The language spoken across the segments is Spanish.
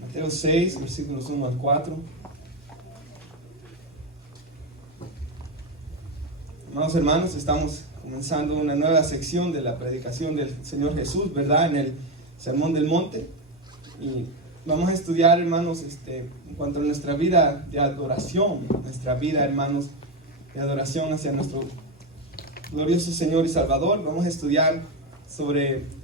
Mateo 6, versículos 1 al 4. Amados hermanos, estamos comenzando una nueva sección de la predicación del Señor Jesús, ¿verdad? En el Sermón del Monte. Y vamos a estudiar, hermanos, en cuanto a nuestra vida de adoración, nuestra vida, hermanos, de adoración hacia nuestro glorioso Señor y Salvador. Vamos a estudiar sobre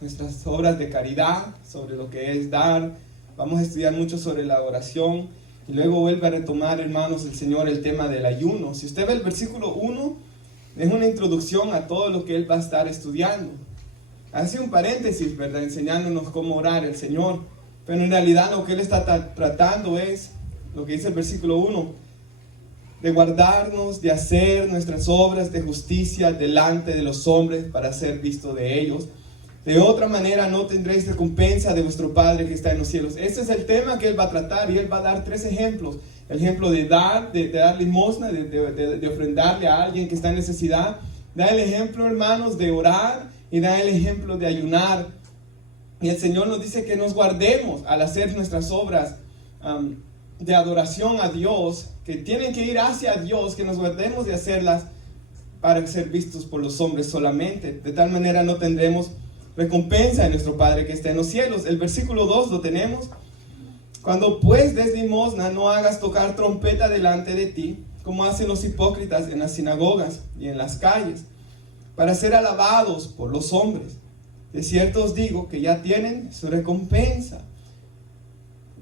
nuestras obras de caridad, sobre lo que es dar. Vamos a estudiar mucho sobre la oración. Y luego vuelve a retomar, hermanos, el Señor el tema del ayuno. Si usted ve el versículo 1, es una introducción a todo lo que Él va a estar estudiando. Hace un paréntesis, ¿verdad? Enseñándonos cómo orar el Señor. Pero en realidad lo que Él está tratando es, lo que dice el versículo 1, de guardarnos, de hacer nuestras obras de justicia delante de los hombres para ser visto de ellos. De otra manera no tendréis recompensa de vuestro Padre que está en los cielos. Este es el tema que Él va a tratar, y Él va a dar 3 ejemplos. El ejemplo de dar limosna, de ofrendarle a alguien que está en necesidad. Da el ejemplo, hermanos, de orar, y da el ejemplo de ayunar. Y el Señor nos dice que nos guardemos al hacer nuestras obras de adoración a Dios, que tienen que ir hacia Dios, que nos guardemos de hacerlas para ser vistos por los hombres solamente. De tal manera no tendremos recompensa de nuestro Padre que está en los cielos. El versículo 2 lo tenemos. Cuando pues des limosna, no hagas tocar trompeta delante de ti, como hacen los hipócritas en las sinagogas y en las calles, para ser alabados por los hombres. De cierto os digo que ya tienen su recompensa.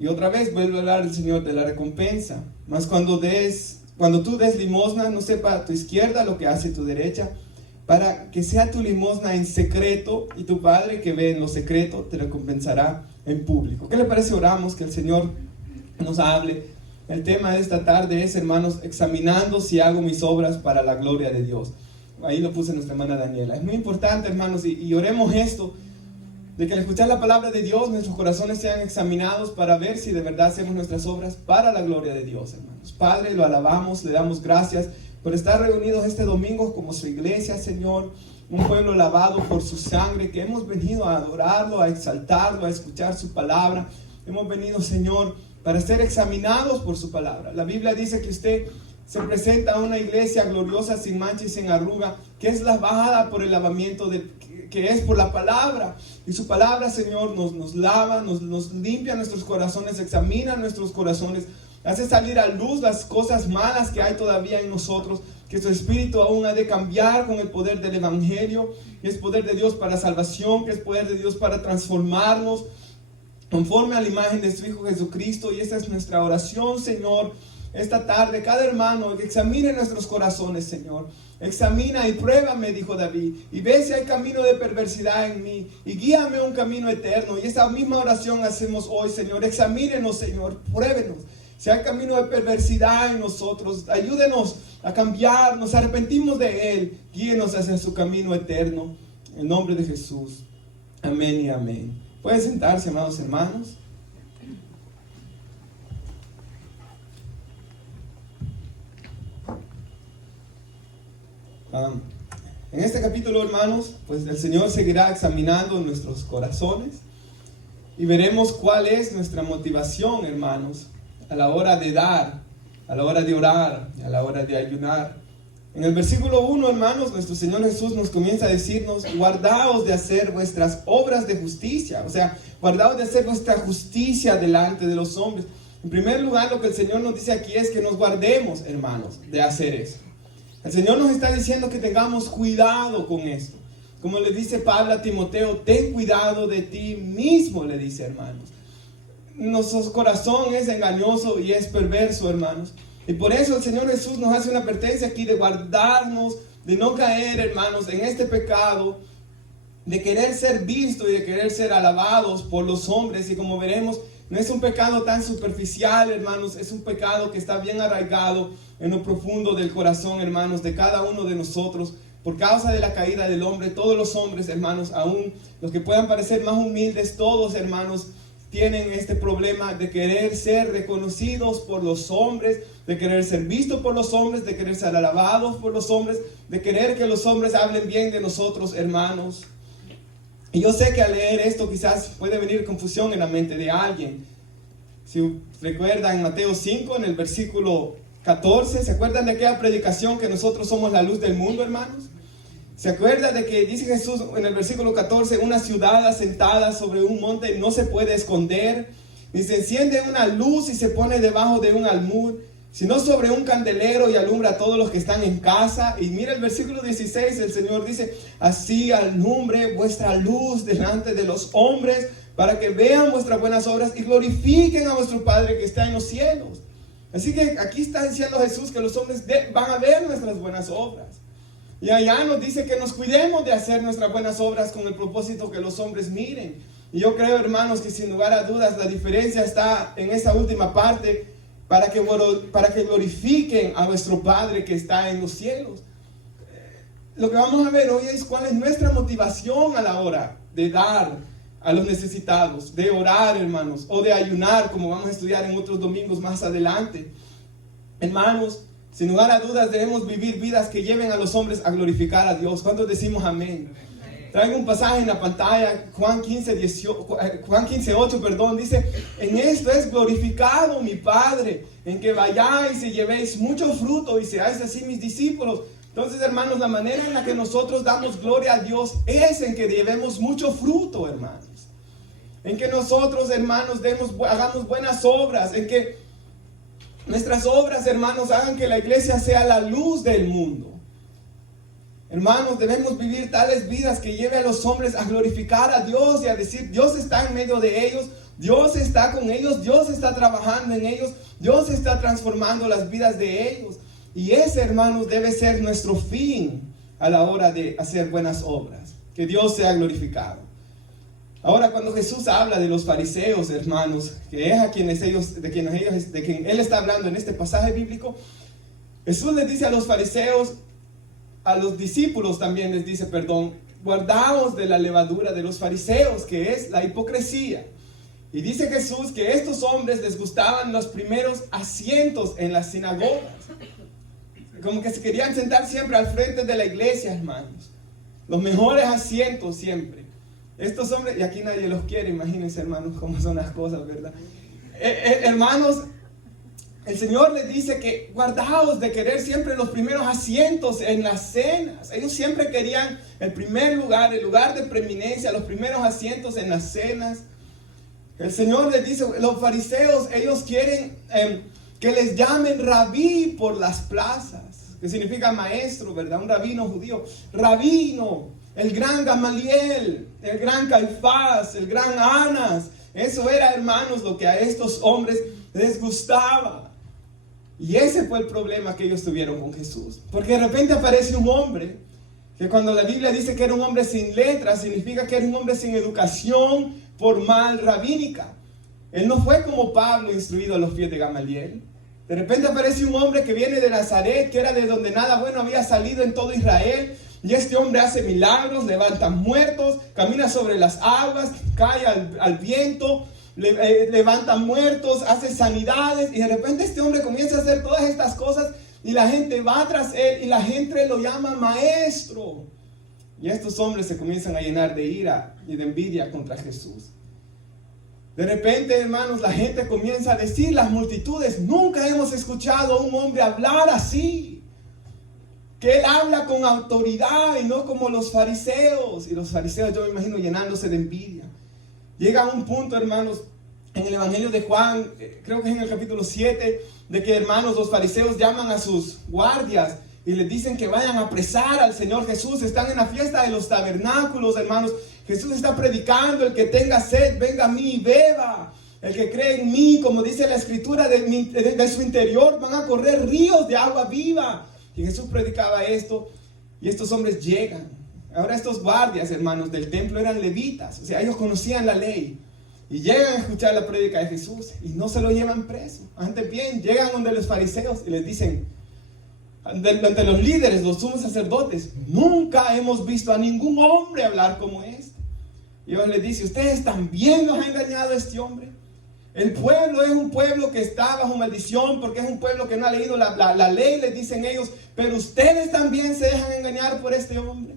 Y otra vez vuelve a hablar el Señor de la recompensa. Mas cuando tú des limosna, no sepa a tu izquierda lo que hace tu derecha, para que sea tu limosna en secreto, y tu Padre que ve en lo secreto te recompensará en público. ¿Qué le parece? Oramos que el Señor nos hable. El tema de esta tarde es, hermanos, examinando si hago mis obras para la gloria de Dios. Ahí lo puse nuestra hermana Daniela. Es muy importante, hermanos, y oremos esto, de que al escuchar la palabra de Dios, nuestros corazones sean examinados para ver si de verdad hacemos nuestras obras para la gloria de Dios, hermanos. Padre, lo alabamos, le damos gracias por estar reunidos este domingo como su iglesia, Señor, un pueblo lavado por su sangre, que hemos venido a adorarlo, a exaltarlo, a escuchar su palabra. Hemos venido, Señor, para ser examinados por su palabra. La Biblia dice que usted se presenta a una iglesia gloriosa, sin mancha y sin arruga, que es lavada por el lavamiento que es por la palabra. Y su palabra, Señor, nos lava, nos limpia nuestros corazones, examina nuestros corazones, hace salir a luz las cosas malas que hay todavía en nosotros, que su espíritu aún ha de cambiar con el poder del evangelio, que es poder de Dios para salvación, que es poder de Dios para transformarnos conforme a la imagen de su Hijo Jesucristo. Y esta es nuestra oración, Señor, esta tarde. Cada hermano que examine nuestros corazones, Señor. Examina y pruébame, dijo David, y ve si hay camino de perversidad en mí, y guíame a un camino eterno. Y esa misma oración hacemos hoy, Señor. Examínenos, Señor, pruébenos. Si hay camino de perversidad en nosotros, ayúdenos a cambiar, nos arrepentimos de él, guíenos hacia su camino eterno. En nombre de Jesús. Amén y amén. Pueden sentarse, amados hermanos. En este capítulo, hermanos, pues el Señor seguirá examinando nuestros corazones y veremos cuál es nuestra motivación, hermanos, a la hora de dar, a la hora de orar, a la hora de ayunar. En el versículo 1, hermanos, nuestro Señor Jesús nos comienza a decirnos: guardaos de hacer vuestras obras de justicia. O sea, guardaos de hacer vuestra justicia delante de los hombres. En primer lugar, lo que el Señor nos dice aquí es que nos guardemos, hermanos, de hacer eso. El Señor nos está diciendo que tengamos cuidado con esto. Como le dice Pablo a Timoteo, ten cuidado de ti mismo, le dice, hermanos. Nuestro corazón es engañoso y es perverso, hermanos. Y por eso el Señor Jesús nos hace una advertencia aquí de guardarnos, de no caer, hermanos, en este pecado, de querer ser visto y de querer ser alabados por los hombres. Y como veremos, no es un pecado tan superficial, hermanos, es un pecado que está bien arraigado en lo profundo del corazón, hermanos, de cada uno de nosotros. Por causa de la caída del hombre, todos los hombres, hermanos, aún los que puedan parecer más humildes, todos, hermanos, tienen este problema de querer ser reconocidos por los hombres, de querer ser vistos por los hombres, de querer ser alabados por los hombres, de querer que los hombres hablen bien de nosotros, hermanos. Y yo sé que al leer esto quizás puede venir confusión en la mente de alguien. Si recuerdan Mateo 5, en el versículo 14, ¿se acuerdan de aquella predicación que nosotros somos la luz del mundo, hermanos? ¿Se acuerdan de que dice Jesús en el versículo 14, una ciudad asentada sobre un monte no se puede esconder, ni se enciende una luz y se pone debajo de un almud, sino sobre un candelero y alumbra a todos los que están en casa? Y mira el versículo 16, el Señor dice, así alumbre vuestra luz delante de los hombres, para que vean vuestras buenas obras y glorifiquen a vuestro Padre que está en los cielos. Así que aquí está diciendo Jesús que los hombres van a ver nuestras buenas obras. Y allá nos dice que nos cuidemos de hacer nuestras buenas obras con el propósito que los hombres miren. Y yo creo, hermanos, que sin lugar a dudas la diferencia está en esa última parte, para que glorifiquen a nuestro Padre que está en los cielos. Lo que vamos a ver hoy es cuál es nuestra motivación a la hora de dar a los necesitados, de orar, hermanos, o de ayunar, como vamos a estudiar en otros domingos más adelante. Hermanos, sin lugar a dudas debemos vivir vidas que lleven a los hombres a glorificar a Dios. ¿Cuántos decimos amén? Traigo un pasaje en la pantalla, Juan 15:8, dice, en esto es glorificado mi Padre, en que vayáis y llevéis mucho fruto y seáis así mis discípulos. Entonces, hermanos, la manera en la que nosotros damos gloria a Dios es en que llevemos mucho fruto, hermanos. En que nosotros, hermanos, hagamos buenas obras, en que nuestras obras, hermanos, hagan que la iglesia sea la luz del mundo. Hermanos, debemos vivir tales vidas que lleven a los hombres a glorificar a Dios y a decir, Dios está en medio de ellos, Dios está con ellos, Dios está trabajando en ellos, Dios está transformando las vidas de ellos. Y ese, hermanos, debe ser nuestro fin a la hora de hacer buenas obras, que Dios sea glorificado. Ahora, cuando Jesús habla de los fariseos, hermanos, que es de quien Él está hablando en este pasaje bíblico, Jesús les dice a los fariseos, a los discípulos también les dice, guardaos de la levadura de los fariseos, que es la hipocresía. Y dice Jesús que estos hombres les gustaban los primeros asientos en las sinagogas. Como que se querían sentar siempre al frente de la iglesia, hermanos. Los mejores asientos siempre. Estos hombres, y aquí nadie los quiere, imagínense, hermanos, cómo son las cosas, ¿verdad? Hermanos, el Señor les dice que guardaos de querer siempre los primeros asientos en las cenas. Ellos siempre querían el primer lugar, el lugar de preeminencia, los primeros asientos en las cenas. El Señor les dice, los fariseos, ellos quieren que les llamen rabí por las plazas, que significa maestro, ¿verdad? Un rabino judío. Rabino, el gran Gamaliel, el gran Caifás, el gran Anás. Eso era, hermanos, lo que a estos hombres les gustaba. Y ese fue el problema que ellos tuvieron con Jesús. Porque de repente aparece un hombre, que cuando la Biblia dice que era un hombre sin letras, significa que era un hombre sin educación formal rabínica. Él no fue como Pablo, instruido a los pies de Gamaliel. De repente aparece un hombre que viene de Nazaret, que era de donde nada bueno había salido en todo Israel. Y este hombre hace milagros, levanta muertos, camina sobre las aguas, cae al viento, levanta muertos, hace sanidades. Y de repente este hombre comienza a hacer todas estas cosas y la gente va tras él y la gente lo llama maestro. Y estos hombres se comienzan a llenar de ira y de envidia contra Jesús. De repente, hermanos, la gente comienza a decir, las multitudes, nunca hemos escuchado a un hombre hablar así. Que él habla con autoridad y no como los fariseos. Y los fariseos, yo me imagino, llenándose de envidia. Llega a un punto, hermanos, en el Evangelio de Juan, creo que es en el capítulo 7, de que, hermanos, los fariseos llaman a sus guardias y les dicen que vayan a apresar al Señor Jesús. Están en la fiesta de los tabernáculos, hermanos. Jesús está predicando, el que tenga sed, venga a mí y beba. El que cree en mí, como dice la escritura, de su interior van a correr ríos de agua viva. Y Jesús predicaba esto y estos hombres llegan. Ahora estos guardias, hermanos, del templo eran levitas. O sea, ellos conocían la ley. Y llegan a escuchar la prédica de Jesús y no se lo llevan preso. Antes bien, llegan donde los fariseos y les dicen, ante los líderes, los sumos sacerdotes, nunca hemos visto a ningún hombre hablar como este. Y Dios les dice, ustedes también los han engañado a este hombre. El pueblo es un pueblo que está bajo maldición porque es un pueblo que no ha leído la ley, les dicen ellos, pero ustedes también se dejan engañar por este hombre.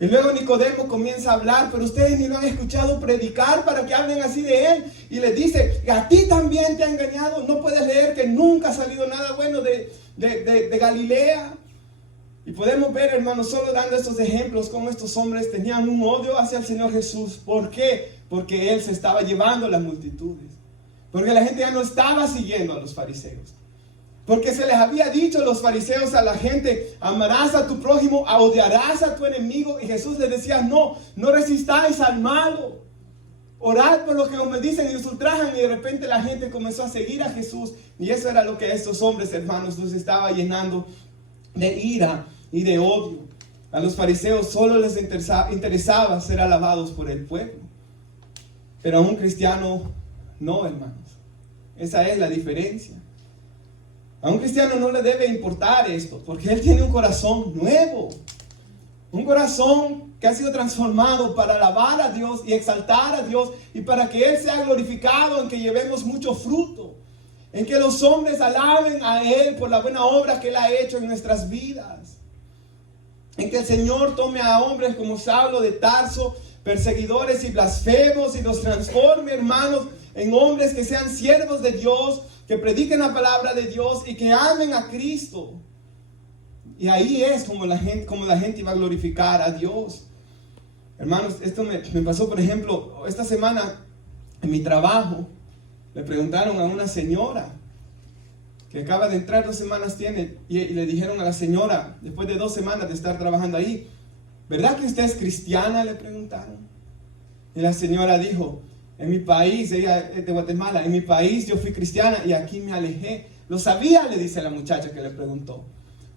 Y luego Nicodemo comienza a hablar, pero ustedes ni lo han escuchado predicar para que hablen así de él. Y les dice, a ti también te ha engañado. No puedes leer que nunca ha salido nada bueno de Galilea. Y podemos ver, hermanos, solo dando estos ejemplos, cómo estos hombres tenían un odio hacia el Señor Jesús. ¿Por qué? Porque Él se estaba llevando a las multitudes. Porque la gente ya no estaba siguiendo a los fariseos. Porque se les había dicho a los fariseos a la gente, amarás a tu prójimo, odiarás a tu enemigo. Y Jesús les decía, no resistáis al malo. Orad por lo que os maldicen y os ultrajan. Y de repente la gente comenzó a seguir a Jesús. Y eso era lo que estos hombres, hermanos, los estaba llenando de ira y de odio. A los fariseos solo les interesaba ser alabados por el pueblo. Pero a un cristiano no, hermanos. Esa es la diferencia. A un cristiano no le debe importar esto, porque él tiene un corazón nuevo. Un corazón que ha sido transformado para alabar a Dios y exaltar a Dios, y para que Él sea glorificado, en que llevemos mucho fruto, en que los hombres alaben a Él por la buena obra que Él ha hecho en nuestras vidas, en que el Señor tome a hombres como Saulo de Tarso, perseguidores y blasfemos, y los transforme, hermanos, en hombres que sean siervos de Dios, que prediquen la palabra de Dios y que amen a Cristo. Y ahí es como la gente iba a glorificar a Dios. Hermanos, esto me pasó, por ejemplo, esta semana en mi trabajo. Le preguntaron a una señora que acaba de entrar, 2 semanas tiene, y le dijeron a la señora, después de 2 semanas de estar trabajando ahí, ¿verdad que usted es cristiana?, le preguntaron. Y la señora dijo, en mi país, ella es de Guatemala, en mi país yo fui cristiana y aquí me alejé. Lo sabía, le dice la muchacha que le preguntó.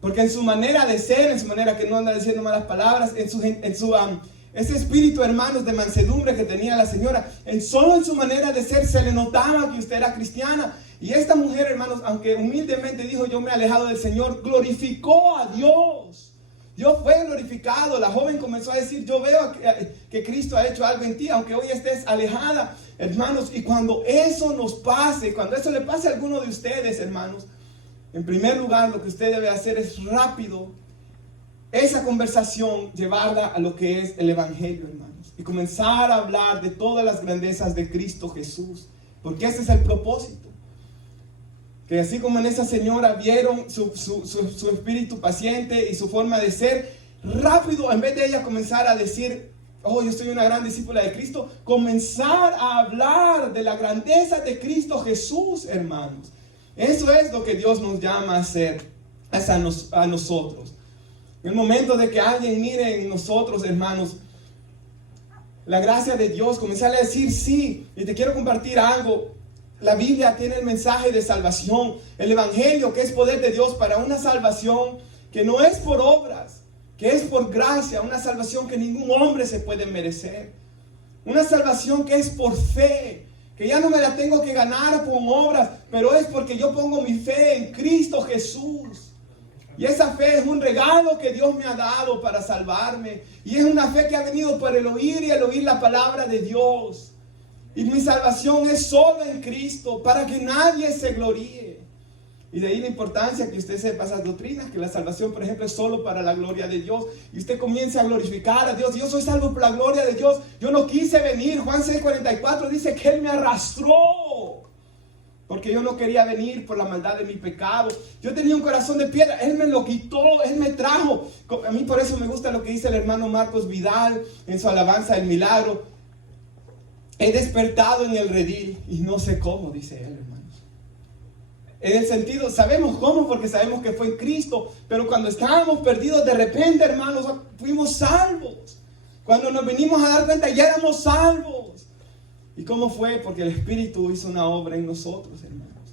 Porque en su manera de ser, en su manera que no anda diciendo malas palabras, ese espíritu, hermanos, de mansedumbre que tenía la señora, solo en su manera de ser se le notaba que usted era cristiana. Y esta mujer, hermanos, aunque humildemente dijo, yo me he alejado del Señor, glorificó a Dios. Dios fue glorificado. La joven comenzó a decir, yo veo que Cristo ha hecho algo en ti, aunque hoy estés alejada, hermanos. Y cuando eso nos pase, cuando eso le pase a alguno de ustedes, hermanos, en primer lugar, lo que usted debe hacer es rápido esa conversación, llevarla a lo que es el Evangelio, hermanos, y comenzar a hablar de todas las grandezas de Cristo Jesús, porque ese es el propósito. Que así como en esa señora vieron su espíritu paciente y su forma de ser, rápido, en vez de ella comenzar a decir, oh, yo soy una gran discípula de Cristo, comenzar a hablar de la grandeza de Cristo Jesús, hermanos. Eso es lo que Dios nos llama a hacer a nosotros. En el momento de que alguien mire en nosotros, hermanos, la gracia de Dios, comenzar a decir, sí, y te quiero compartir algo. La Biblia tiene el mensaje de salvación, el Evangelio, que es poder de Dios para una salvación que no es por obras, que es por gracia, una salvación que ningún hombre se puede merecer. Una salvación que es por fe, que ya no me la tengo que ganar con obras, pero es porque yo pongo mi fe en Cristo Jesús. Y esa fe es un regalo que Dios me ha dado para salvarme. Y es una fe que ha venido por el oír y el oír la palabra de Dios. Y mi salvación es solo en Cristo, para que nadie se gloríe. Y de ahí la importancia que usted sepa esas doctrinas, que la salvación, por ejemplo, es solo para la gloria de Dios. Y usted comience a glorificar a Dios. Yo soy salvo por la gloria de Dios. Yo no quise venir. Juan 6:44 dice que Él me arrastró, porque yo no quería venir por la maldad de mi pecado. Yo tenía un corazón de piedra. Él me lo quitó. Él me trajo. A mí por eso me gusta lo que dice el hermano Marcos Vidal en su alabanza del milagro. He despertado en el redil y no sé cómo, dice él, hermanos. En el sentido, sabemos cómo, porque sabemos que fue en Cristo, pero cuando estábamos perdidos, de repente, hermanos, fuimos salvos. Cuando nos venimos a dar cuenta, ya éramos salvos. ¿Y cómo fue? Porque el Espíritu hizo una obra en nosotros, hermanos.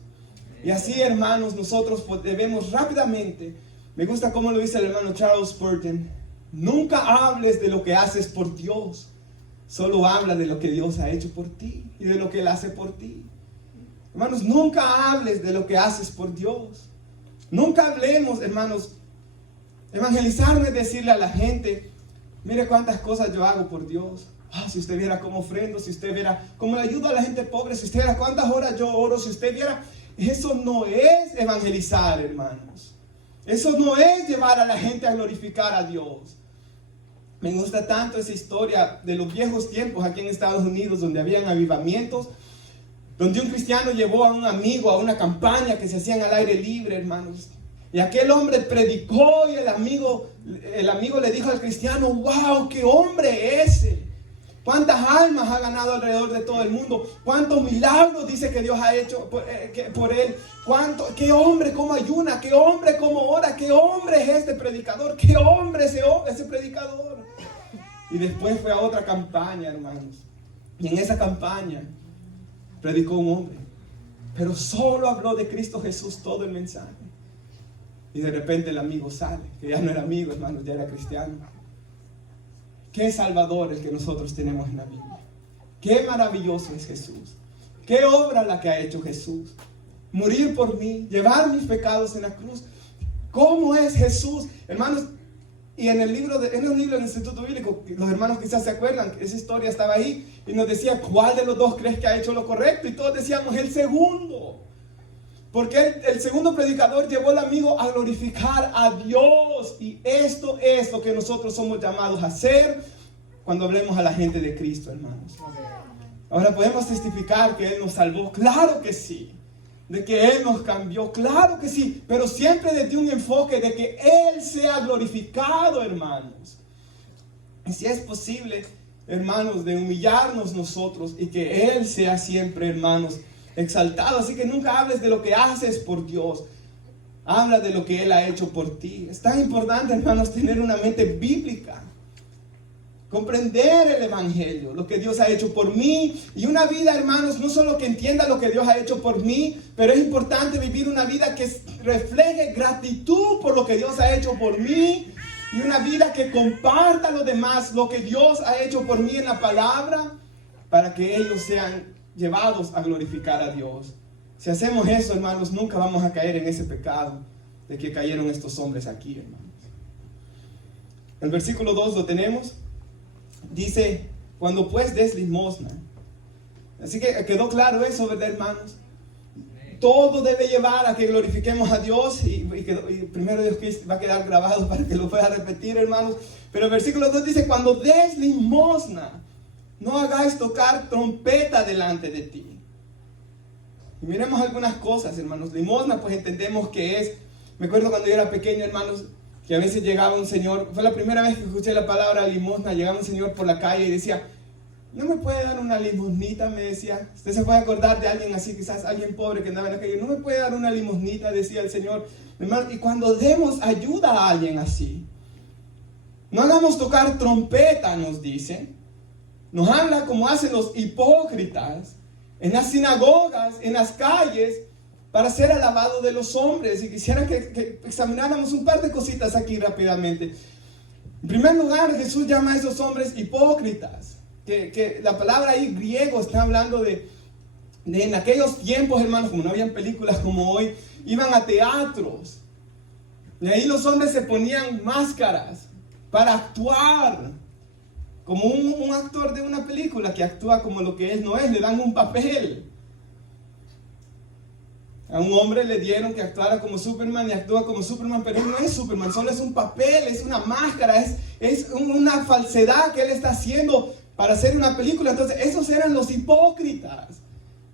Y así, hermanos, nosotros debemos rápidamente, me gusta cómo lo dice el hermano Charles Spurgeon, nunca hables de lo que haces por Dios. Solo habla de lo que Dios ha hecho por ti y de lo que Él hace por ti. Hermanos, nunca hables de lo que haces por Dios. Nunca hablemos, hermanos. Evangelizar no es decirle a la gente, mire cuántas cosas yo hago por Dios. Si usted viera cómo ofrendo, si usted viera cómo le ayudo a la gente pobre, si usted viera cuántas horas yo oro, si usted viera. Eso no es evangelizar, hermanos. Eso no es llevar a la gente a glorificar a Dios. Me gusta tanto esa historia de los viejos tiempos aquí en Estados Unidos, donde habían avivamientos, donde un cristiano llevó a un amigo a una campaña que se hacían al aire libre, hermanos. Y aquel hombre predicó y el amigo le dijo al cristiano: wow, qué hombre ese. Cuántas almas ha ganado alrededor de todo el mundo. Cuántos milagros dice que Dios ha hecho por él. Qué hombre cómo ayuna. Qué hombre cómo ora. Qué hombre es este predicador. Qué hombre ese predicador. Y después fue a otra campaña, hermanos. Y en esa campaña predicó un hombre. Pero solo habló de Cristo Jesús todo el mensaje. Y de repente el amigo sale. Que ya no era amigo, hermanos, ya era cristiano. Qué salvador el que nosotros tenemos en la Biblia. Qué maravilloso es Jesús. Qué obra la que ha hecho Jesús. Morir por mí, llevar mis pecados en la cruz. ¿Cómo es Jesús? Hermanos, y en un libro del Instituto Bíblico, los hermanos quizás se acuerdan, esa historia estaba ahí, y nos decía: ¿cuál de los dos crees que ha hecho lo correcto? Y todos decíamos: el segundo. Porque el segundo predicador llevó al amigo a glorificar a Dios. Y esto es lo que nosotros somos llamados a hacer cuando hablemos a la gente de Cristo, hermanos. Ahora, ¿podemos testificar que Él nos salvó? Claro que sí. De que Él nos cambió, claro que sí. Pero siempre desde un enfoque de que Él sea glorificado, hermanos. Y si es posible, hermanos, de humillarnos nosotros y que Él sea siempre, hermanos, exaltado. Así que nunca hables de lo que haces por Dios. Habla de lo que Él ha hecho por ti. Es tan importante, hermanos, tener una mente bíblica. Comprender el Evangelio, lo que Dios ha hecho por mí. Y una vida, hermanos, no solo que entienda lo que Dios ha hecho por mí, pero es importante vivir una vida que refleje gratitud por lo que Dios ha hecho por mí. Y una vida que comparta a los demás lo que Dios ha hecho por mí en la palabra, para que ellos sean llevados a glorificar a Dios. Si hacemos eso, hermanos, nunca vamos a caer en ese pecado de que cayeron estos hombres aquí, hermanos. El versículo 2 lo tenemos. Dice: cuando pues des limosna. Así que quedó claro eso, ¿verdad, hermanos? Todo debe llevar a que glorifiquemos a Dios. Y primero Dios va a quedar grabado para que lo pueda repetir, hermanos. Pero el versículo 2 dice: cuando des limosna, no hagáis tocar trompeta delante de ti. Y miremos algunas cosas, hermanos. Limosna, pues entendemos que es... Me acuerdo cuando yo era pequeño, hermanos, que a veces llegaba un señor... Fue la primera vez que escuché la palabra limosna. Llegaba un señor por la calle y decía: ¿no me puede dar una limosnita? Me decía. Usted se puede acordar de alguien así, quizás alguien pobre que andaba en la calle. ¿No me puede dar una limosnita? Decía el Señor. Hermano, y cuando demos ayuda a alguien así, no hagamos tocar trompeta, nos dice. Nos habla como hacen los hipócritas en las sinagogas, en las calles, para ser alabado de los hombres. Y quisiera que examináramos un par de cositas aquí rápidamente. En primer lugar, Jesús llama a esos hombres hipócritas. Que la palabra ahí griego está hablando de en aquellos tiempos, hermanos, como no habían películas como hoy, iban a teatros. Y ahí los hombres se ponían máscaras para actuar. Como un actor de una película que actúa como lo que él no es, le dan un papel. A un hombre le dieron que actuara como Superman y actúa como Superman, pero él no es Superman, solo es un papel, es una máscara, es una falsedad que él está haciendo para hacer una película. Entonces, esos eran los hipócritas.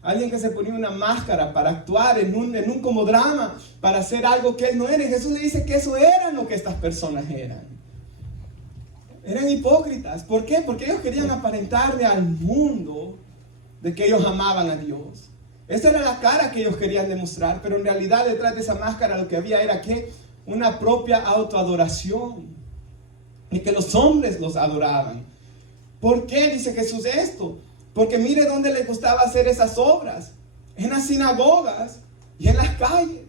Alguien que se ponía una máscara para actuar en un como drama, para hacer algo que él no era. Y Jesús le dice que eso era lo que estas personas eran. Eran hipócritas. ¿Por qué? Porque ellos querían aparentarle al mundo de que ellos amaban a Dios. Esa era la cara que ellos querían demostrar, pero en realidad detrás de esa máscara lo que había era que una propia autoadoración. Y que los hombres los adoraban. ¿Por qué dice Jesús esto? Porque mire dónde les gustaba hacer esas obras. En las sinagogas y en las calles.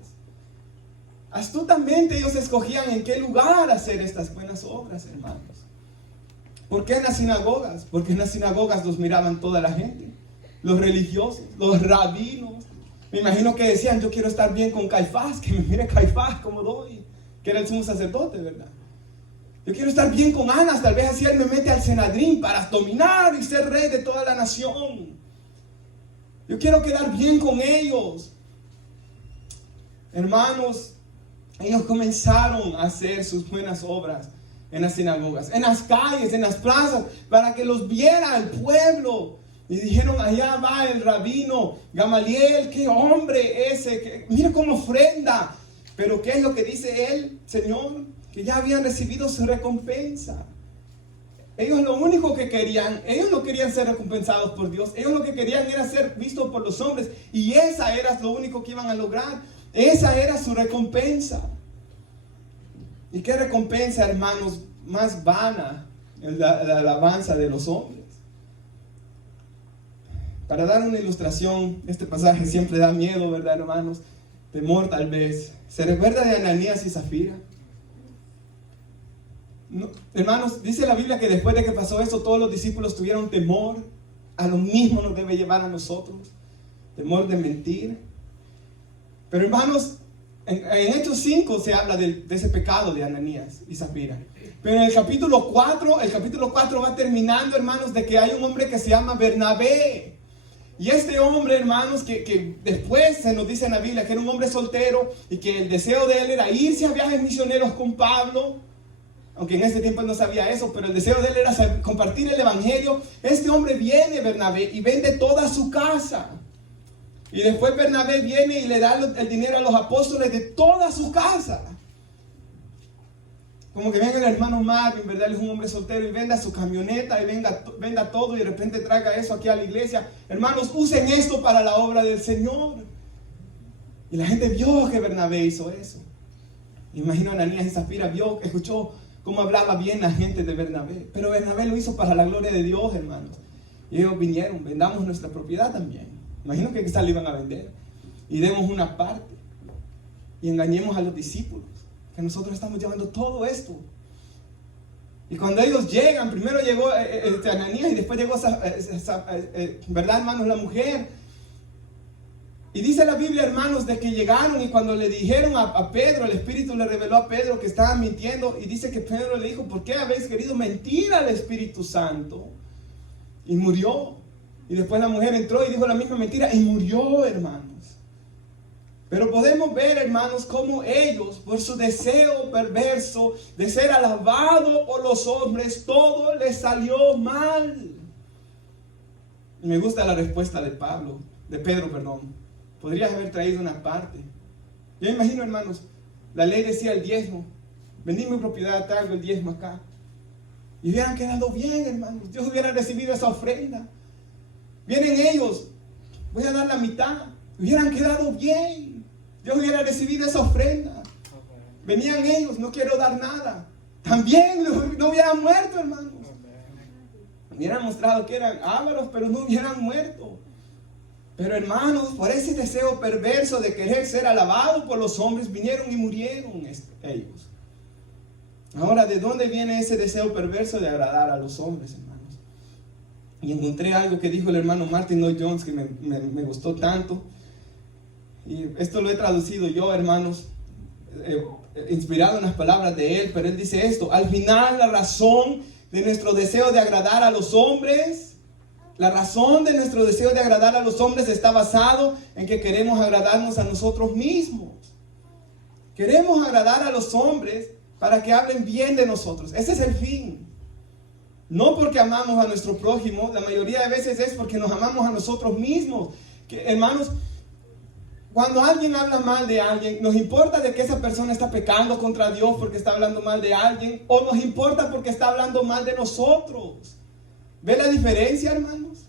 Astutamente ellos escogían en qué lugar hacer estas buenas obras, hermanos. ¿Por qué en las sinagogas? Porque en las sinagogas los miraban toda la gente. Los religiosos, los rabinos. Me imagino que decían: yo quiero estar bien con Caifás, que me mire Caifás como doy, que era el sumo sacerdote, ¿verdad? Yo quiero estar bien con Anás, tal vez así él me mete al Sanedrín para dominar y ser rey de toda la nación. Yo quiero quedar bien con ellos. Hermanos, ellos comenzaron a hacer sus buenas obras en las sinagogas, en las calles, en las plazas, para que los viera el pueblo. Y dijeron, allá va el rabino Gamaliel, qué hombre ese, mira cómo ofrenda. Pero ¿qué es lo que dice él, Señor? Que ya habían recibido su recompensa. Ellos lo único que querían, ellos no querían ser recompensados por Dios, ellos lo que querían era ser vistos por los hombres, y esa era lo único que iban a lograr, esa era su recompensa. ¿Y qué recompensa, hermanos, más vana la alabanza de los hombres? Para dar una ilustración, este pasaje siempre da miedo, ¿verdad, hermanos? Temor tal vez. ¿Se recuerda de Ananías y Zafira? No, hermanos, dice la Biblia que después de que pasó eso, todos los discípulos tuvieron temor. A lo mismo nos debe llevar a nosotros, temor de mentir. Pero hermanos, en Hechos 5 se habla de ese pecado de Ananías y Zafira. Pero en el capítulo 4 va terminando, hermanos, de que hay un hombre que se llama Bernabé. Y este hombre, hermanos, que después se nos dice en la Biblia que era un hombre soltero y que el deseo de él era irse a viajes misioneros con Pablo. Aunque en ese tiempo él no sabía eso, pero el deseo de él era compartir el evangelio. Este hombre viene, Bernabé, y vende toda su casa. Y después Bernabé viene y le da el dinero a los apóstoles de toda su casa. Como que venga el hermano Marvin, ¿verdad? Él es un hombre soltero y venda su camioneta y venda todo y de repente traiga eso aquí a la iglesia. Hermanos, usen esto para la obra del Señor. Y la gente vio que Bernabé hizo eso. Imagino a Ananías y Zafira, escuchó cómo hablaba bien la gente de Bernabé. Pero Bernabé lo hizo para la gloria de Dios, hermanos. Y ellos vinieron, vendamos nuestra propiedad también. Imagino que quizás le iban a vender. Y demos una parte. Y engañemos a los discípulos, que nosotros estamos llevando todo esto. Y cuando ellos llegan, primero llegó Ananías y después llegó, ¿verdad, hermanos? La mujer. Y dice la Biblia, hermanos, de que llegaron y cuando le dijeron a Pedro, el Espíritu le reveló a Pedro que estaban mintiendo. Y dice que Pedro le dijo, ¿por qué habéis querido mentir al Espíritu Santo? Y murió. Y después la mujer entró y dijo la misma mentira y murió, hermanos. Pero podemos ver, hermanos, cómo ellos, por su deseo perverso de ser alabado por los hombres, todo les salió mal. Y me gusta la respuesta de Pedro. Podrías haber traído una parte. Yo imagino, hermanos, la ley decía el diezmo. Vendí mi propiedad, traigo el diezmo acá. Y hubieran quedado bien, hermanos. Dios hubiera recibido esa ofrenda. Vienen ellos, voy a dar la mitad. Hubieran quedado bien. Dios hubiera recibido esa ofrenda. Venían ellos, no quiero dar nada. También no hubieran muerto, hermanos. Hubieran mostrado que eran ávaros, pero no hubieran muerto. Pero hermanos, por ese deseo perverso de querer ser alabados por los hombres, vinieron y murieron ellos. Ahora, ¿de dónde viene ese deseo perverso de agradar a los hombres, hermanos? Y encontré algo que dijo el hermano Martin Lloyd Jones que me gustó tanto. Y esto lo he traducido yo, hermanos, inspirado en las palabras de él. Pero él dice esto: al final, la razón de nuestro deseo de agradar a los hombres, está basado en que queremos agradarnos a nosotros mismos. Queremos agradar a los hombres para que hablen bien de nosotros. Ese es el fin. No porque amamos a nuestro prójimo, la mayoría de veces es porque nos amamos a nosotros mismos. Hermanos, cuando alguien habla mal de alguien, ¿nos importa de que esa persona está pecando contra Dios porque está hablando mal de alguien? ¿O nos importa porque está hablando mal de nosotros? ¿Ve la diferencia, hermanos?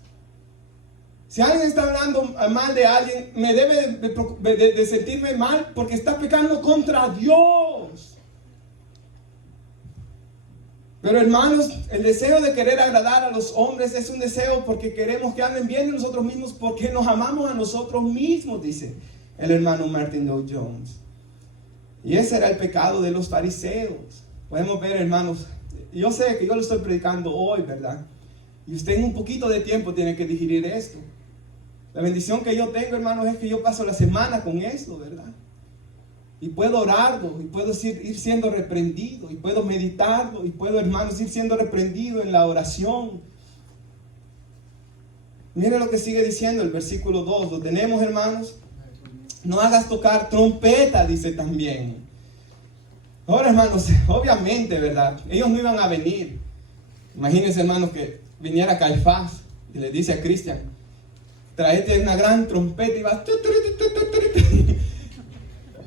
Si alguien está hablando mal de alguien, me debe de sentirme mal porque está pecando contra Dios. Pero hermanos, el deseo de querer agradar a los hombres es un deseo porque queremos que hablen bien de nosotros mismos, porque nos amamos a nosotros mismos, dice el hermano Martin Lloyd Jones. Y ese era el pecado de los fariseos. Podemos ver, hermanos, yo sé que yo lo estoy predicando hoy, ¿verdad? Y usted en un poquito de tiempo tiene que digerir esto. La bendición que yo tengo, hermanos, es que yo paso la semana con esto, ¿verdad? Y puedo orarlo, y puedo ir siendo reprendido, y puedo meditarlo, y puedo, hermanos, ir siendo reprendido en la oración. Mire lo que sigue diciendo el versículo 2. Lo tenemos, hermanos. No hagas tocar trompeta, dice también. Ahora, hermanos, obviamente, ¿verdad? Ellos no iban a venir. Imagínense, hermanos, que viniera Caifás y le dice a Cristian: tráete una gran trompeta y va.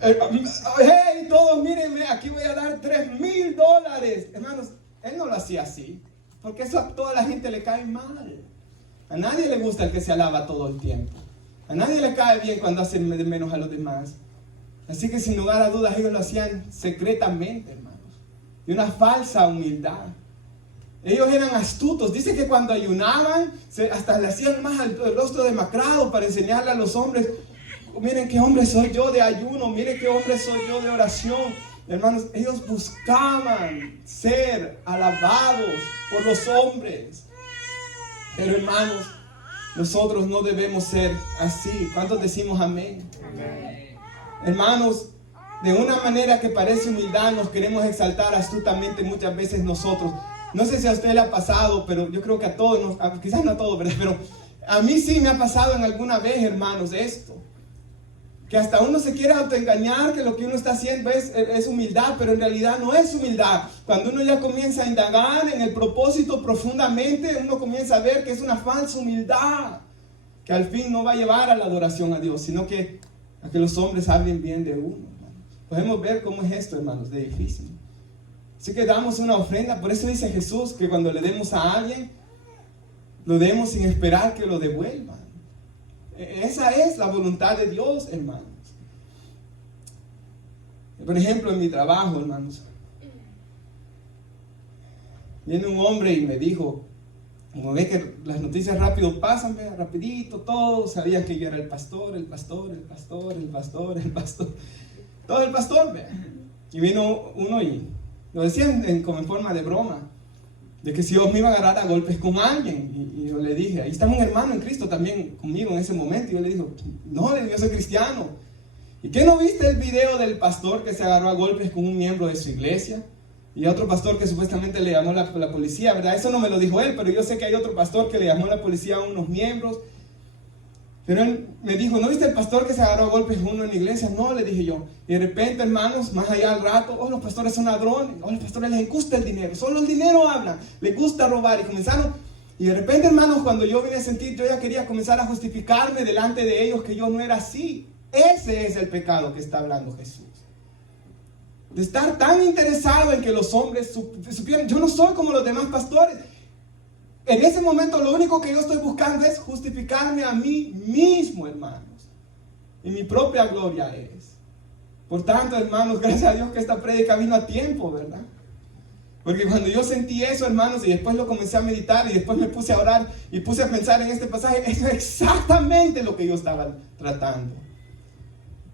Hey, todos mírenme, aquí voy a dar $3,000. Hermanos, él no lo hacía así, porque eso a toda la gente le cae mal. A nadie le gusta el que se alaba todo el tiempo. A nadie le cae bien cuando hacen de menos a los demás. Así que sin lugar a dudas ellos lo hacían secretamente, hermanos, de una falsa humildad. Ellos eran astutos. Dice que cuando ayunaban hasta le hacían más el rostro demacrado para enseñarle a los hombres: miren qué hombre soy yo de ayuno, miren qué hombre soy yo de oración. Hermanos, ellos buscaban ser alabados por los hombres. Pero, hermanos, nosotros no debemos ser así. ¿Cuántos decimos amén? Amén. Hermanos, de una manera que parece humildad, nos queremos exaltar astutamente muchas veces nosotros. No sé si a usted le ha pasado, pero yo creo que a todos, quizás no a todos, ¿verdad? Pero a mí sí me ha pasado en alguna vez, hermanos, esto. Que hasta uno se quiere autoengañar que lo que uno está haciendo es humildad, pero en realidad no es humildad. Cuando uno ya comienza a indagar en el propósito profundamente, uno comienza a ver que es una falsa humildad, que al fin no va a llevar a la adoración a Dios, sino que a que los hombres hablen bien de uno, hermanos. Podemos ver cómo es esto, hermanos, de difícil. Así que damos una ofrenda. Por eso dice Jesús que cuando le demos a alguien, lo demos sin esperar que lo devuelvan. Esa es la voluntad de Dios, hermanos. Por ejemplo, en mi trabajo, hermanos, viene un hombre y me dijo, como ve que las noticias rápido pasan, rapidito, todos sabían que yo era el pastor, todo el pastor, ¿ve? Y vino uno y lo decían como en forma de broma, de que si yo me iba a agarrar a golpes con alguien. Y yo le dije, ahí está un hermano en Cristo también conmigo en ese momento. Y yo le dije, no, yo soy cristiano. ¿Y qué no viste el video del pastor que se agarró a golpes con un miembro de su iglesia? Y otro pastor que supuestamente le llamó la policía, ¿verdad? Eso no me lo dijo él, pero yo sé que hay otro pastor que le llamó la policía a unos miembros. Pero él me dijo, ¿no viste el pastor que se agarró a golpes con uno en la iglesia? No, le dije yo. Y de repente, hermanos, más allá al rato, los pastores son ladrones, los pastores les gusta el dinero, solo el dinero hablan, les gusta robar. Y comenzaron, y de repente, hermanos, cuando yo vine a sentir, yo ya quería comenzar a justificarme delante de ellos que yo no era así. Ese es el pecado que está hablando Jesús. De estar tan interesado en que los hombres supieran, yo no soy como los demás pastores. En ese momento lo único que yo estoy buscando es justificarme a mí mismo, hermanos. Y mi propia gloria es. Por tanto, hermanos, gracias a Dios que esta prédica vino a tiempo, ¿verdad? Porque cuando yo sentí eso, hermanos, y después lo comencé a meditar, y después me puse a orar, y puse a pensar en este pasaje, eso es exactamente lo que yo estaba tratando.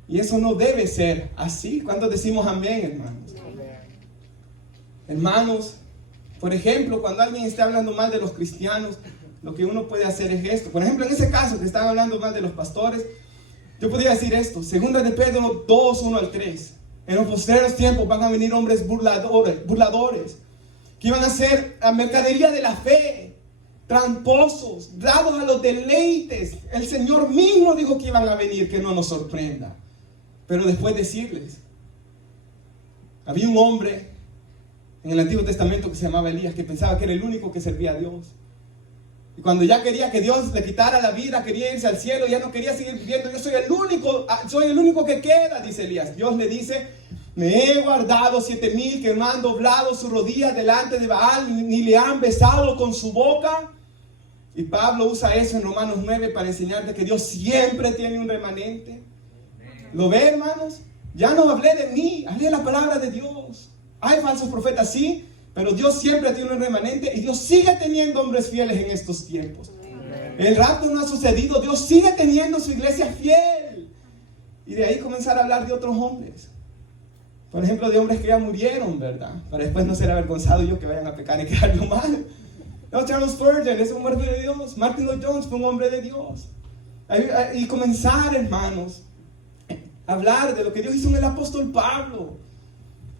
Y eso no debe ser así. ¿Cuántos decimos amén, hermanos? Amén. Hermanos, por ejemplo, cuando alguien esté hablando mal de los cristianos, lo que uno puede hacer es esto. Por ejemplo, en ese caso que estaban hablando mal de los pastores, yo podría decir esto. Segunda de Pedro 2, 1 al 3. En los postreros tiempos van a venir hombres burladores, que iban a hacer a mercadería de la fe, tramposos, dados a los deleites. El Señor mismo dijo que iban a venir, que no nos sorprenda. Pero después decirles, había un hombre en el Antiguo Testamento que se llamaba Elías, que pensaba que era el único que servía a Dios. Y cuando ya quería que Dios le quitara la vida, quería irse al cielo, ya no quería seguir viviendo, yo soy el único que queda, dice Elías. Dios le dice, me he guardado 7,000 que no han doblado sus rodillas delante de Baal, ni le han besado con su boca. Y Pablo usa eso en Romanos 9 para enseñarte que Dios siempre tiene un remanente. ¿Lo ve, hermanos? Ya no hablé de mí, hablé de la palabra de Dios. Hay falsos profetas, sí, pero Dios siempre tiene un remanente y Dios sigue teniendo hombres fieles en estos tiempos. El rapto no ha sucedido, Dios sigue teniendo su iglesia fiel. Y de ahí comenzar a hablar de otros hombres. Por ejemplo, de hombres que ya murieron, ¿verdad? Para después no ser avergonzado yo que vayan a pecar y quedarlo mal. No, Charles Spurgeon es un hombre de Dios. Martin Lloyd Jones fue un hombre de Dios. Y comenzar, hermanos, hablar de lo que Dios hizo en el apóstol Pablo.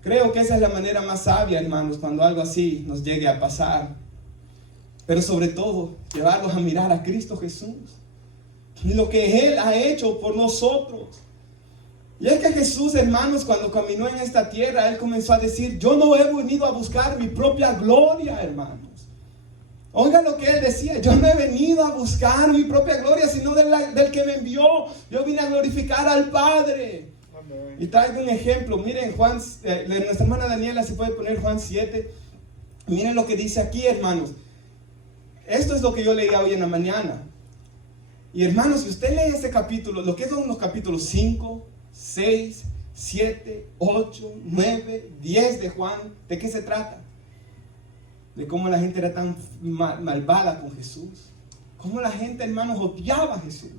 Creo que esa es la manera más sabia, hermanos, cuando algo así nos llegue a pasar. Pero sobre todo, llevarlos a mirar a Cristo Jesús y lo que Él ha hecho por nosotros. Y es que Jesús, hermanos, cuando caminó en esta tierra, Él comenzó a decir, yo no he venido a buscar mi propia gloria, hermanos. Oigan lo que Él decía, yo no he venido a buscar mi propia gloria, sino del que me envió. Yo vine a glorificar al Padre. Amén. Y traigo un ejemplo, miren Juan, nuestra hermana Daniela se puede poner Juan 7. Miren lo que dice aquí, hermanos. Esto es lo que yo leía hoy en la mañana. Y hermanos, si usted lee este capítulo, lo que son los capítulos 5, 6, 7, 8, 9, 10 de Juan, ¿de qué se trata? De cómo la gente era tan malvada con Jesús. Cómo la gente, hermanos, odiaba a Jesús.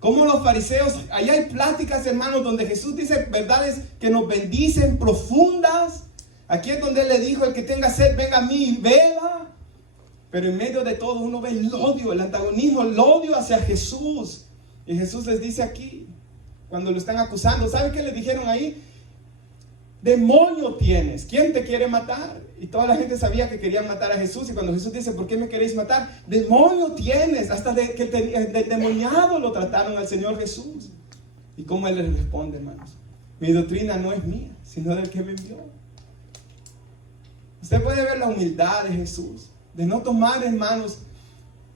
Cómo los fariseos, allá hay pláticas, hermanos, donde Jesús dice verdades que nos bendicen profundas. Aquí es donde Él le dijo, el que tenga sed, venga a mí y beba. Pero en medio de todo uno ve el odio, el antagonismo, el odio hacia Jesús. Y Jesús les dice aquí, cuando lo están acusando, ¿saben qué le dijeron ahí? Demonio tienes, ¿quién te quiere matar? Y toda la gente sabía que querían matar a Jesús. Y cuando Jesús dice, ¿por qué me queréis matar? Demonio tienes, hasta que demoniado lo trataron al Señor Jesús. ¿Y cómo Él les responde, hermanos? Mi doctrina no es mía, sino del que me envió. Usted puede ver la humildad de Jesús, de no tomar, hermanos,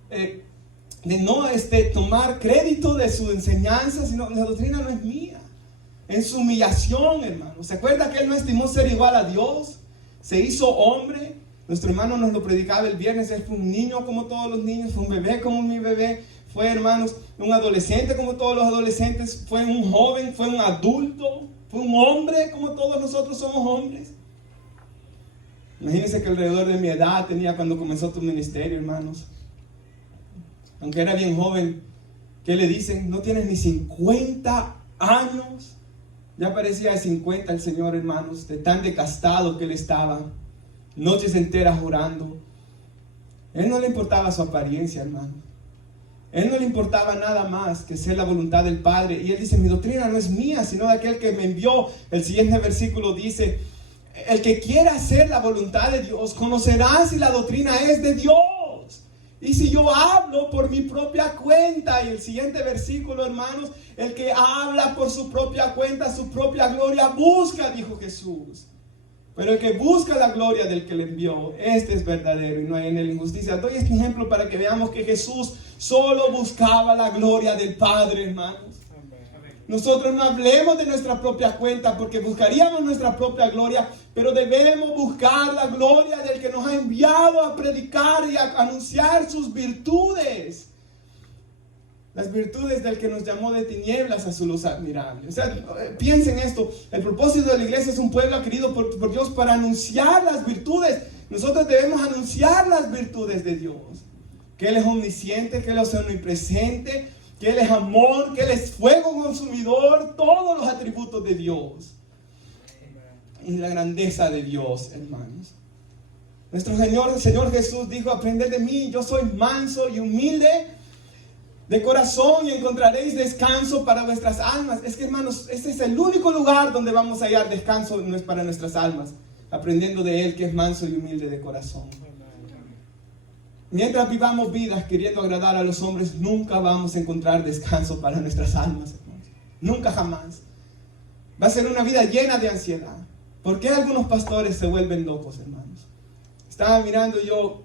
de no tomar crédito de su enseñanza, sino la doctrina no es mía. En su humillación, hermanos. ¿Se acuerda que Él no estimó ser igual a Dios? Se hizo hombre. Nuestro hermano nos lo predicaba el viernes. Él fue un niño como todos los niños, fue un bebé como mi bebé, fue, hermanos, un adolescente como todos los adolescentes, fue un joven, fue un adulto, fue un hombre como todos nosotros somos hombres. Imagínense que alrededor de mi edad tenía cuando comenzó tu ministerio, hermanos. Aunque era bien joven, ¿qué le dicen? No tienes ni 50 años. Ya parecía de 50 el Señor, hermanos, de tan desgastado que Él estaba. Noches enteras orando. Él no le importaba su apariencia, hermano. Él no le importaba nada más que ser la voluntad del Padre. Y Él dice, mi doctrina no es mía, sino de aquel que me envió. El siguiente versículo dice, el que quiera hacer la voluntad de Dios, conocerá si la doctrina es de Dios. Y si yo hablo por mi propia cuenta, y el siguiente versículo, hermanos, el que habla por su propia cuenta, su propia gloria busca, dijo Jesús. Pero el que busca la gloria del que le envió, este es verdadero y no hay en él injusticia. Doy este ejemplo para que veamos que Jesús solo buscaba la gloria del Padre, hermanos. Nosotros no hablemos de nuestra propia cuenta porque buscaríamos nuestra propia gloria, pero debemos buscar la gloria del que nos ha enviado a predicar y a anunciar sus virtudes. Las virtudes del que nos llamó de tinieblas a su luz admirable. O sea, piensen esto, el propósito de la iglesia es un pueblo querido por Dios para anunciar las virtudes. Nosotros debemos anunciar las virtudes de Dios. Que Él es omnisciente, que Él es omnipresente, que Él es amor, que Él es fuego consumidor, todos los atributos de Dios. Y la grandeza de Dios, hermanos. Nuestro Señor Jesús dijo, aprended de mí, yo soy manso y humilde de corazón y encontraréis descanso para vuestras almas. Es que, hermanos, este es el único lugar donde vamos a hallar descanso para nuestras almas, aprendiendo de Él que es manso y humilde de corazón. Mientras vivamos vidas queriendo agradar a los hombres, nunca vamos a encontrar descanso para nuestras almas, hermanos. Nunca jamás. Va a ser una vida llena de ansiedad. ¿Por qué algunos pastores se vuelven locos, hermanos? Estaba mirando yo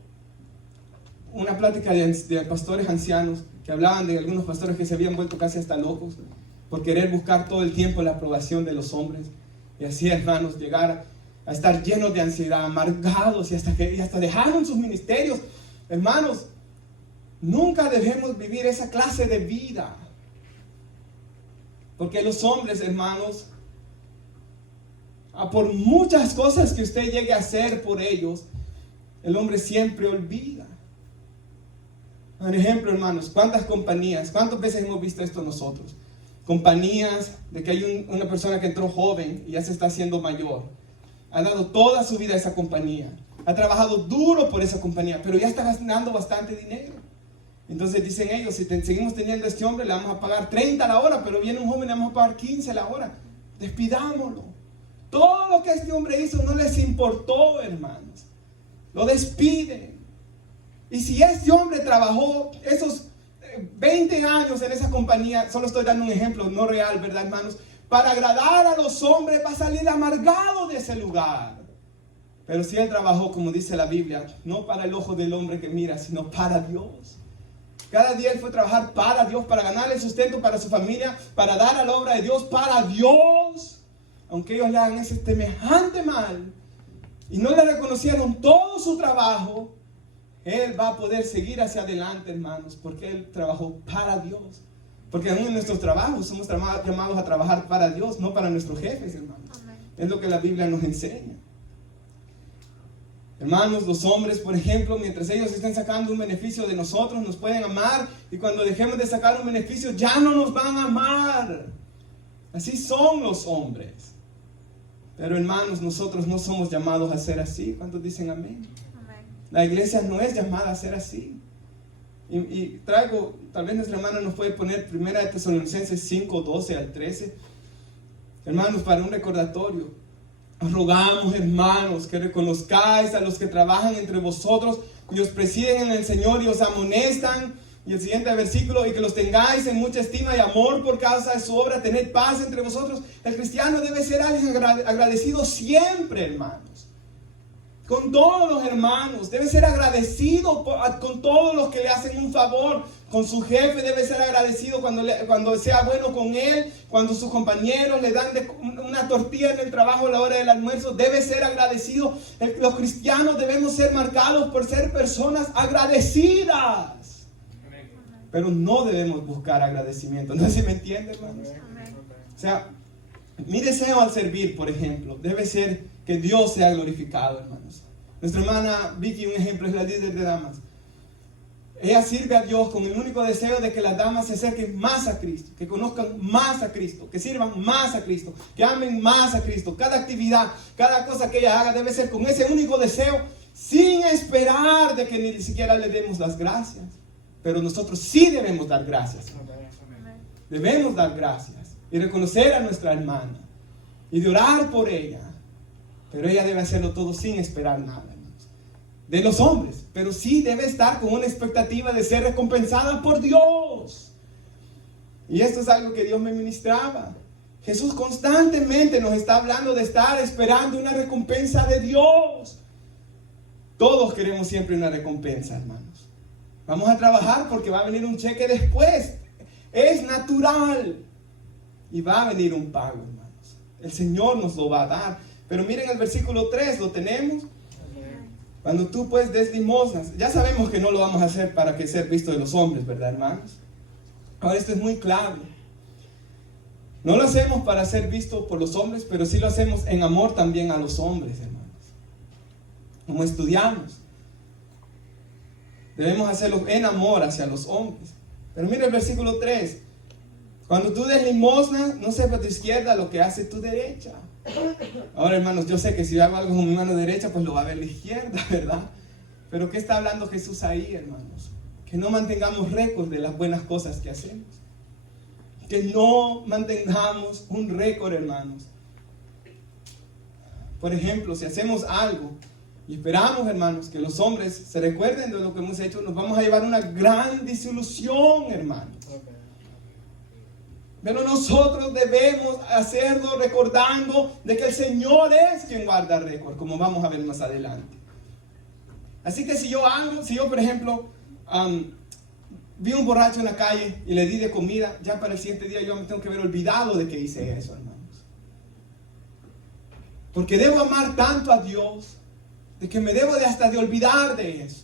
una plática de pastores ancianos que hablaban de algunos pastores que se habían vuelto casi hasta locos por querer buscar todo el tiempo la aprobación de los hombres. Y así, hermanos, llegar a estar llenos de ansiedad, amargados y hasta dejaron sus ministerios. Hermanos, nunca debemos vivir esa clase de vida. Porque los hombres, hermanos, por muchas cosas que usted llegue a hacer por ellos, el hombre siempre olvida. Por ejemplo, hermanos, ¿cuántas compañías, cuántas veces hemos visto esto nosotros? Compañías de que hay una persona que entró joven y ya se está haciendo mayor. Ha dado toda su vida a esa compañía. Ha trabajado duro por esa compañía, pero ya está ganando bastante dinero. Entonces dicen ellos, si seguimos teniendo a este hombre, le vamos a pagar 30 a la hora, pero viene un joven, le vamos a pagar 15 a la hora. Despidámoslo. Todo lo que este hombre hizo no les importó, hermanos. Lo despiden. Y si este hombre trabajó esos 20 años en esa compañía, solo estoy dando un ejemplo, no real, ¿verdad, hermanos? para agradar a los hombres, va a salir amargado de ese lugar. Pero si él trabajó, como dice la Biblia, no para el ojo del hombre que mira, sino para Dios. Cada día él fue a trabajar para Dios, para ganar el sustento para su familia, para dar a la obra de Dios, para Dios. Aunque ellos le hagan ese semejante mal y no le reconocieron todo su trabajo, él va a poder seguir hacia adelante, hermanos, porque él trabajó para Dios. Porque aún en nuestros trabajos somos llamados a trabajar para Dios, no para nuestros jefes, hermanos. Amén. Es lo que la Biblia nos enseña. Hermanos, los hombres, por ejemplo, mientras ellos estén sacando un beneficio de nosotros, nos pueden amar, y cuando dejemos de sacar un beneficio, ya no nos van a amar. Así son los hombres. Pero hermanos, nosotros no somos llamados a ser así. ¿Cuántos dicen amén? Amén. La iglesia no es llamada a ser así. Y traigo, tal vez nuestra hermana nos puede poner 1 Tesalonicenses 5, 12 al 13. Hermanos, para un recordatorio. Os rogamos, hermanos, que reconozcáis a los que trabajan entre vosotros, cuyos presiden en el Señor y os amonestan. Y el siguiente versículo, y que los tengáis en mucha estima y amor por causa de su obra, tened paz entre vosotros. El cristiano debe ser alguien agradecido siempre, hermanos. Con todos los hermanos, debe ser agradecido con todos los que le hacen un favor. Con su jefe debe ser agradecido cuando sea bueno con él. Cuando sus compañeros le dan una tortilla en el trabajo a la hora del almuerzo, debe ser agradecido. Los cristianos debemos ser marcados por ser personas agradecidas. Pero no debemos buscar agradecimiento. No sé si me entienden, hermanos. O sea, mi deseo al servir, por ejemplo, debe ser que Dios sea glorificado, hermanos. Nuestra hermana Vicky, un ejemplo, es la líder de damas. Ella sirve a Dios con el único deseo de que las damas se acerquen más a Cristo, que conozcan más a Cristo, que sirvan más a Cristo, que amen más a Cristo. Cada actividad, cada cosa que ella haga debe ser con ese único deseo, sin esperar de que ni siquiera le demos las gracias. Pero nosotros sí debemos dar gracias. Debemos dar gracias y reconocer a nuestra hermana y de orar por ella. Pero ella debe hacerlo todo sin esperar nada, hermanos, de los hombres. Pero sí debe estar con una expectativa de ser recompensada por Dios. Y esto es algo que Dios me ministraba. Jesús constantemente nos está hablando de estar esperando una recompensa de Dios. Todos queremos siempre una recompensa, hermanos. Vamos a trabajar porque va a venir un cheque después. Es natural. Y va a venir un pago, hermanos. El Señor nos lo va a dar. Pero miren el versículo 3, ¿lo tenemos? Cuando tú pues des limosnas. Ya sabemos que no lo vamos a hacer para que sea visto de los hombres, ¿verdad, hermanos? Ahora esto es muy clave. No lo hacemos para ser visto por los hombres, pero sí lo hacemos en amor también a los hombres, hermanos. Como estudiamos. Debemos hacerlo en amor hacia los hombres. Pero mira el versículo 3. Cuando tú des limosna, no sepa tu izquierda lo que hace tu derecha. Ahora, hermanos, yo sé que si hago algo con mi mano derecha, pues lo va a ver la izquierda, ¿verdad? Pero ¿qué está hablando Jesús ahí, hermanos? Que no mantengamos récord de las buenas cosas que hacemos. Que no mantengamos un récord, hermanos. Por ejemplo, si hacemos algo y esperamos, hermanos, que los hombres se recuerden de lo que hemos hecho, nos vamos a llevar una gran desilusión, hermanos. Pero nosotros debemos hacerlo recordando de que el Señor es quien guarda récord, como vamos a ver más adelante. Así que si yo por ejemplo, vi un borracho en la calle y le di de comida, ya para el siguiente día yo me tengo que haber olvidado de que hice eso, hermanos. Porque debo amar tanto a Dios, de que me debo hasta de olvidar de eso.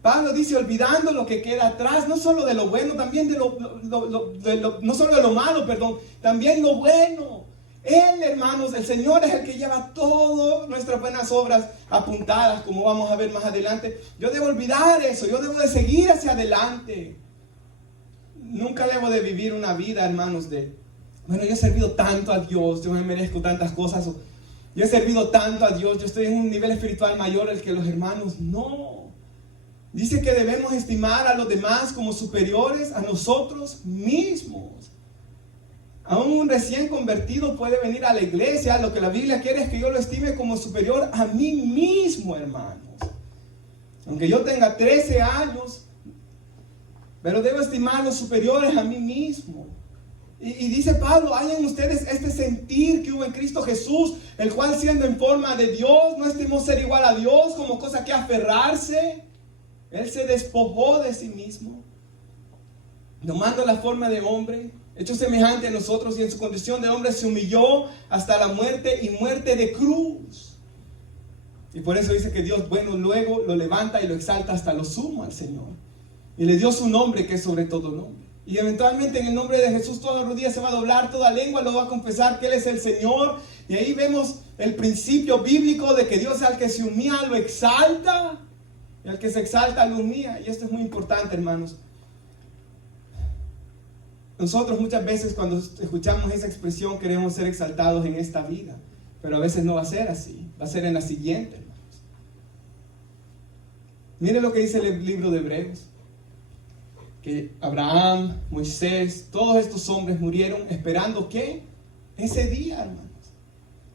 Pablo dice, olvidando lo que queda atrás, no solo de lo bueno, también no solo de lo malo, perdón, también lo bueno. Él, hermanos, el Señor es el que lleva todas nuestras buenas obras apuntadas, como vamos a ver más adelante. Yo debo olvidar eso, yo debo de seguir hacia adelante. Nunca debo de vivir una vida, hermanos, bueno, yo he servido tanto a Dios, yo me merezco tantas cosas, yo he servido tanto a Dios, yo estoy en un nivel espiritual mayor al que los hermanos. No. Dice que debemos estimar a los demás como superiores a nosotros mismos. Aún un recién convertido puede venir a la iglesia. Lo que la Biblia quiere es que yo lo estime como superior a mí mismo, hermanos. Aunque yo tenga 13 años, pero debo estimarlos superiores a mí mismo. Y dice Pablo, hay en ustedes este sentir que hubo en Cristo Jesús, el cual siendo en forma de Dios, no estimó ser igual a Dios como cosa que aferrarse. Él se despojó de sí mismo, tomando la forma de hombre, hecho semejante a nosotros, y en su condición de hombre se humilló hasta la muerte y muerte de cruz. Y por eso dice que Dios, bueno, luego lo levanta y lo exalta hasta lo sumo al Señor. Y le dio su nombre, que es sobre todo nombre. Y eventualmente en el nombre de Jesús toda rodilla se va a doblar, toda lengua lo va a confesar que Él es el Señor. Y ahí vemos el principio bíblico de que Dios al que se humilla lo exalta, y al que se exalta lo humilla. Y esto es muy importante, hermanos. Nosotros muchas veces cuando escuchamos esa expresión queremos ser exaltados en esta vida, pero a veces no va a ser así, va a ser en la siguiente, hermanos. Miren lo que dice el libro de Hebreos. Que Abraham, Moisés, todos estos hombres murieron esperando ¿qué? Ese día, hermanos.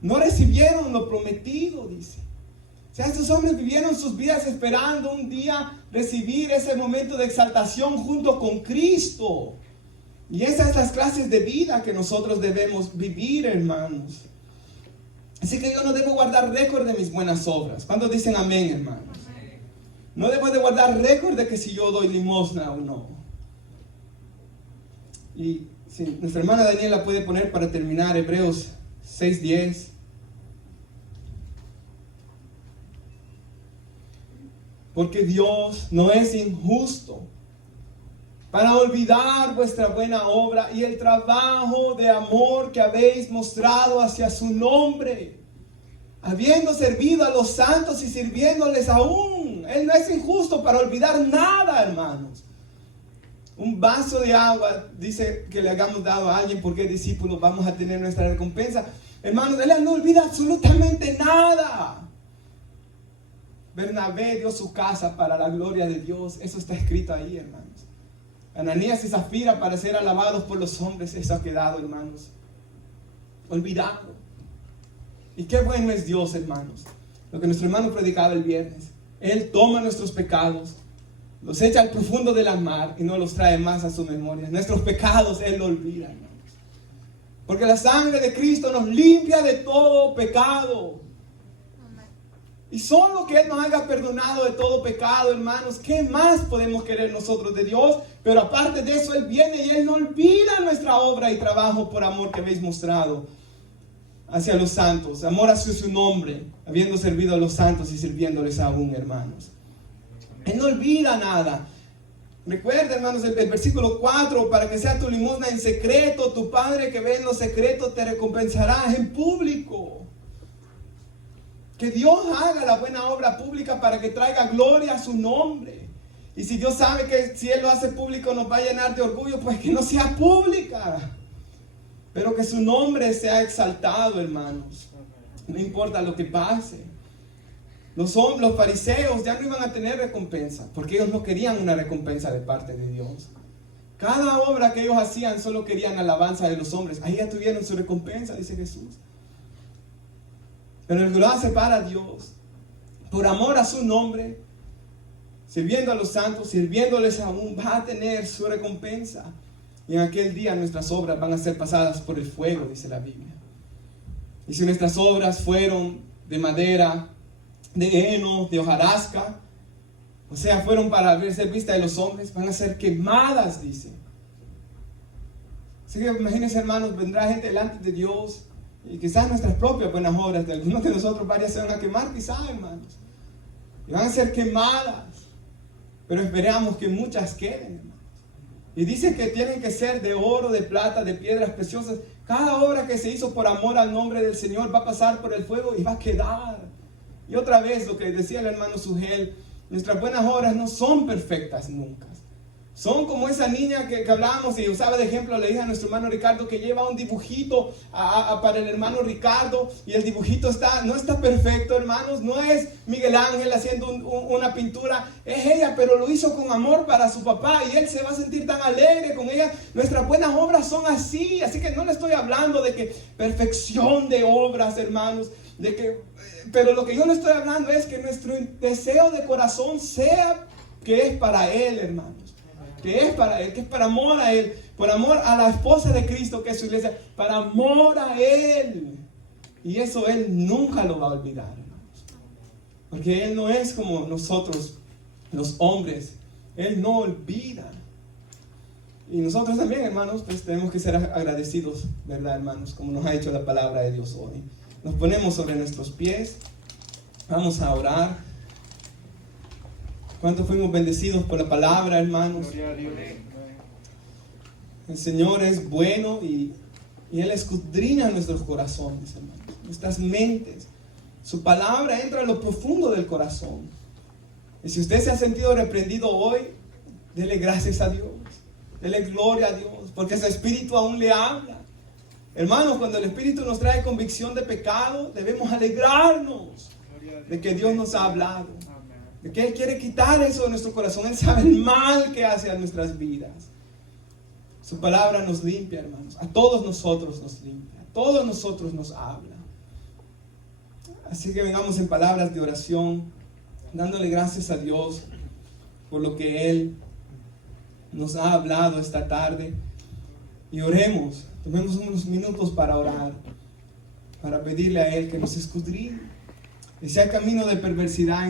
No recibieron lo prometido, dice. O sea, estos hombres vivieron sus vidas esperando un día recibir ese momento de exaltación junto con Cristo. Y esas son las clases de vida que nosotros debemos vivir, hermanos. Así que yo no debo guardar récord de mis buenas obras. ¿Cuántos dicen amén, hermanos? No debo de guardar récord de que si yo doy limosna o no. Y si nuestra hermana Daniela puede poner para terminar Hebreos 6:10. Porque Dios no es injusto para olvidar vuestra buena obra y el trabajo de amor que habéis mostrado hacia su nombre, habiendo servido a los santos y sirviéndoles aún. Él no es injusto para olvidar nada, hermanos. Un vaso de agua, dice que le hagamos dado a alguien porque discípulos vamos a tener nuestra recompensa. Hermanos, Él no olvida absolutamente nada. Bernabé dio su casa para la gloria de Dios. Eso está escrito ahí, hermanos. Ananías y Zafira para ser alabados por los hombres. Eso ha quedado, hermanos, olvidado. Y qué bueno es Dios, hermanos. Lo que nuestro hermano predicaba el viernes. Él toma nuestros pecados, los echa al profundo de la mar y no los trae más a su memoria. Nuestros pecados Él lo olvida, hermanos. Porque la sangre de Cristo nos limpia de todo pecado. Y solo que Él nos haya perdonado de todo pecado, hermanos, ¿qué más podemos querer nosotros de Dios? Pero aparte de eso, Él viene y Él no olvida nuestra obra y trabajo por amor que habéis mostrado hacia los santos. Amor hacia su nombre, habiendo servido a los santos y sirviéndoles aún, hermanos. Él no olvida nada. Recuerda, hermanos, el versículo 4, para que sea tu limosna en secreto, tu Padre que ve en lo secreto te recompensará en público. Que Dios haga la buena obra pública para que traiga gloria a su nombre. Y si Dios sabe que si Él lo hace público nos va a llenar de orgullo, pues que no sea pública. Pero que su nombre sea exaltado, hermanos. No importa lo que pase. Los fariseos ya no iban a tener recompensa, porque ellos no querían una recompensa de parte de Dios. Cada obra que ellos hacían solo querían alabanza de los hombres. Ahí ya tuvieron su recompensa, dice Jesús. Pero el que lo hace para Dios, por amor a su nombre, sirviendo a los santos, sirviéndoles aún, va a tener su recompensa. Y en aquel día nuestras obras van a ser pasadas por el fuego, dice la Biblia. Y si nuestras obras fueron de madera, de heno, de hojarasca, o sea, fueron para ser vista de los hombres, van a ser quemadas, dice. Así que imagínense, hermanos, vendrá gente delante de Dios y quizás nuestras propias buenas obras de algunos de nosotros varias se van a quemar, quizás, hermanos, y van a ser quemadas, pero esperamos que muchas queden, hermanos. Y dice que tienen que ser de oro, de plata, de piedras preciosas. Cada obra que se hizo por amor al nombre del Señor va a pasar por el fuego y va a quedar. Y otra vez lo que decía el hermano Sugel, nuestras buenas obras no son perfectas nunca. Son como esa niña que hablábamos y usaba de ejemplo, le dije a nuestro hermano Ricardo que lleva un dibujito para el hermano Ricardo y el dibujito no está perfecto, hermanos, no es Miguel Ángel haciendo una pintura, es ella, pero lo hizo con amor para su papá y él se va a sentir tan alegre con ella. Nuestras buenas obras son así que no le estoy hablando de que perfección de obras, hermanos, pero lo que yo le estoy hablando es que nuestro deseo de corazón sea que es para Él, hermanos. que es para Él, que es para amor a Él, por amor a la esposa de Cristo que es su iglesia, para amor a Él. Y eso Él nunca lo va a olvidar, hermanos. Porque Él no es como nosotros, los hombres. Él no olvida. Y nosotros también, hermanos, pues tenemos que ser agradecidos, ¿verdad, hermanos? Como nos ha dicho la palabra de Dios hoy. Nos ponemos sobre nuestros pies. Vamos a orar. ¿Cuántos fuimos bendecidos por la palabra, hermanos? El Señor es bueno y Él escudriña nuestros corazones, hermanos, nuestras mentes. Su palabra entra a lo profundo del corazón. Y si usted se ha sentido reprendido hoy, dele gracias a Dios. Dele gloria a Dios, porque su Espíritu aún le habla. Hermanos, cuando el Espíritu nos trae convicción de pecado, debemos alegrarnos de que Dios nos ha hablado. De que Él quiere quitar eso de nuestro corazón. Él sabe el mal que hace a nuestras vidas. Su palabra nos limpia, hermanos. A todos nosotros nos limpia. A todos nosotros nos habla. Así que vengamos en palabras de oración, dándole gracias a Dios por lo que Él nos ha hablado esta tarde. Y oremos. Tomemos unos minutos para orar, para pedirle a Él que nos escudriñe. Ese camino de perversidad